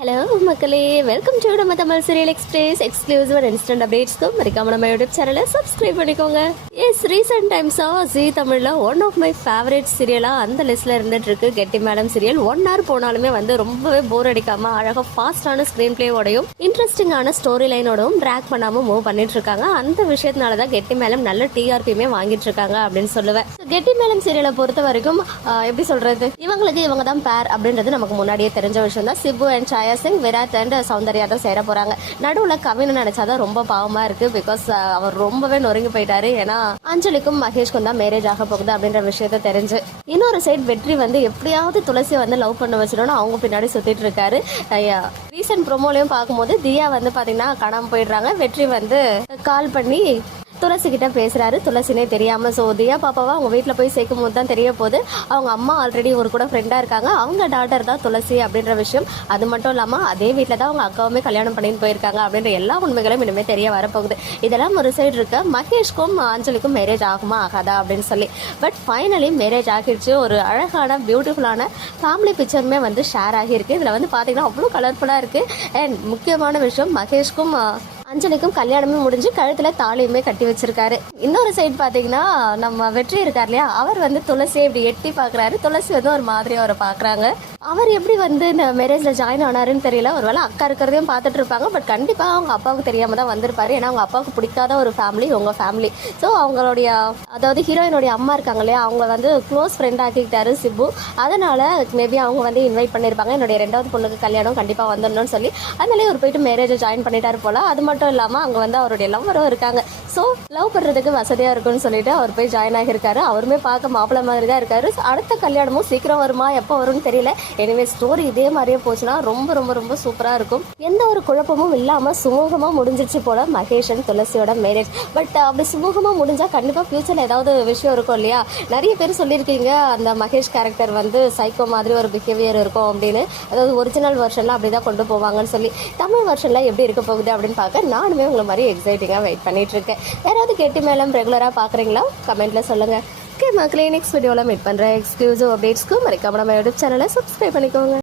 Hello மக்களே. Welcome to நம்ம Tamil serial express exclusive and instant அப்டேட்ஸ்க்கும் மறக்காம நம்ம யூடியூப் சேனலை சப்ஸ்கிரைப் பண்ணிக்கோங்க. எஸ் ரீசெண்ட் டைம்ஸாக ஜி தமிழில் ஒன் ஆஃப் மை ஃபேவரட் சீரியலாக அந்த லிஸ்ட்டில் இருந்துட்டு இருக்கு. கெட்டி மேடம் சீரியல் ஒன் ஹவர் போனாலுமே வந்து ரொம்பவே போர் அடிக்காமல் அழகா ஃபாஸ்டான ஸ்க்ரீன் பிளேவோடையும் இன்ட்ரெஸ்டிங்கான ஸ்டோரி லைனோடவும் ட்ராக் பண்ணாமல் மூவ் பண்ணிட்டு இருக்காங்க. அந்த விஷயத்தினால தான் கெட்டி மேலம் நல்ல டிஆர்பியுமே வாங்கிட்டு இருக்காங்க அப்படின்னு சொல்லுவேன். கெட்டி மேலம் சீரியலை பொறுத்த வரைக்கும் எப்படி சொல்றது? இவங்களுக்கு இவங்க தான் பேர் அப்படின்றது நமக்கு முன்னாடியே தெரிஞ்ச விஷயம் தான் சிபு அண்ட் சாயா சிங் விராட் அண்ட் சௌந்தர்யா தான் சேர போறாங்க. நடுவுல கவினை நினைச்சாதான் ரொம்ப பாவமா இருக்கு. பிகாஸ் அவர் ரொம்பவே நொறுங்கி போயிட்டாரு. ஏன்னா அஞ்சலிக்கும் மகேஷ்க்கும் தான் மேரேஜ் ஆக போகுது அப்படின்ற விஷயத்த தெரிஞ்சு. இன்னொரு சைடு வெற்றி வந்து எப்படியாவது துளசி வந்து லவ் பண்ண வச்சிடணும் அவங்க பின்னாடி சுத்திட்டு இருக்காரு. ரீசெண்ட் ப்ரோமோலையும் பார்க்கும்போது தியா வந்து பாத்தீங்கன்னா காணாம போயிடுறாங்க. வெற்றி வந்து கால் பண்ணி துளசி கிட்ட பேசுறாரு. துளசினே தெரியாம ஸோ தியா பாப்பாவை அவங்க வீட்டில் போய் சேர்க்கும் போது தான் தெரிய போகுது. அவங்க அம்மா ஆல்ரெடி ஒரு கூட ஃப்ரெண்டா இருக்காங்க. அவங்க டாட்டர் தான் துளசி அப்படின்ற விஷயம். அது மட்டும் இல்லாம அதே வீட்டில் தான் அவங்க அக்காவுமே கல்யாணம் பண்ணிட்டு போயிருக்காங்க. அப்படின்ற எல்லா உண்மைகளும் இனிமேல் தெரிய வரப்போகுது. இதெல்லாம் ஒரு சைடு இருக்க. மகேஷ்க்கும் அஞ்சலிக்கும் மேரேஜ் ஆகுமா ஆகாதா அப்படின்னு சொல்லி. பட் ஃபைனலி மேரேஜ் ஆகிடுச்சு. ஒரு அழகான பியூட்டிஃபுல்லான ஃபேமிலி பிக்சருமே வந்து ஷேர் ஆகியிருக்கு. இதில் வந்து பார்த்தீங்கன்னா அவ்வளோ கலர்ஃபுல்லாக இருக்கு. அண்ட் முக்கியமான விஷயம் மகேஷ்க்கும் அஞ்சலிக்கும் கல்யாணமே முடிஞ்சு கழுத்துல தாலியுமே கட்டி வச்சிருக்காரு. இன்னொரு சைடு பாத்தீங்கன்னா நம்ம வெற்றி இருக்கார் இல்லையா? அவர் வந்து துளசியை இப்படி எட்டி பாக்குறாரு. துளசி வந்து ஒரு மாதிரி அவரை பாக்குறாங்க. அவர் எப்படி வந்து இந்த மேரேஜ்ல ஜாயின் ஆனாருன்னு தெரியல. ஒருவேளை அக்கா இருக்கிறதையும் பார்த்துட்டு இருப்பாங்க. பட் கண்டிப்பா அவங்க அப்பாவுக்கு தெரியாம தான் வந்திருப்பாரு. ஏன்னா அவங்க அப்பாவுக்கு பிடிக்காத ஒரு ஃபேமிலி உங்க ஃபேமிலி ஸோ அவங்களுடைய அதாவது ஹீரோயினுடைய அம்மா இருக்காங்க இல்லையா? அவங்க வந்து க்ளோஸ் ஃப்ரெண்ட் ஆக்கிக்கிட்டாரு சிபு அதனால மேபி அவங்க வந்து இன்வைட் பண்ணியிருப்பாங்க என்னுடைய ரெண்டாவது பொண்ணுக்கு கல்யாணம் கண்டிப்பா வந்துடணும்னு சொல்லி. அதனாலே ஒரு போயிட்டு மேரேஜை ஜாயின் பண்ணிட்டாரு போல. அது மட்டும் மட்டும் இல்லாமல் அங்கே வந்து அவருடைய லவ்வரும் இருக்காங்க. ஸோ லவ் பண்ணுறதுக்கு வசதியாக இருக்கும்னு சொல்லிட்டு அவர் போய் ஜாயின் ஆகியிருக்காரு. அவருமே பார்க்க மாப்பிள்ளை மாதிரி தான் இருக்காரு அடுத்த கல்யாணமும் சீக்கிரம் வருமா? எப்போ வரும்னு தெரியல. எனிவே ஸ்டோரி இதே மாதிரியே போச்சுன்னா ரொம்ப ரொம்ப ரொம்ப சூப்பராக இருக்கும். எந்த ஒரு குழப்பமும் இல்லாமல் சுமூகமாக முடிஞ்சிருச்சு போல மகேஷ் துளசியோட மேரேஜ் பட் அப்படி சுமூகமாக முடிஞ்சால் கண்டிப்பாக ஃப்யூச்சரில் ஏதாவது விஷயம் இருக்கும் இல்லையா? நிறைய பேர் சொல்லியிருக்கீங்க அந்த மகேஷ் கேரக்டர் வந்து சைக்கோ மாதிரி ஒரு பிஹேவியர் இருக்கும் அப்படின்னு. அதாவது ஒரிஜினல் வெர்ஷனில் அப்படி தான் கொண்டு போவாங்கன்னு சொல்லி. தமிழ் வெர்ஷன்ல எப்படி இருக்க போகுது அப்படின்னு பார்க்க நானுமே உங்களை மாதிரி எக்ஸைட்டிங்காக வெயிட் பண்ணிட்டு இருக்கேன் யாராவது கெட்டி மேலம் ரெகுலராக பார்க்குறீங்களா கமெண்ட்டில் சொல்லுங்கள் ஓகே மக்களே நெக்ஸ்ட் வீடியோவில் மீட் பண்ணுறேன் எக்ஸ்க்ளூசிவ் அப்டேட்ஸ்க்கு மறக்காம நம்ம யூடியூப் சேனலை சப்ஸ்கிரைப் பண்ணிக்கோங்க.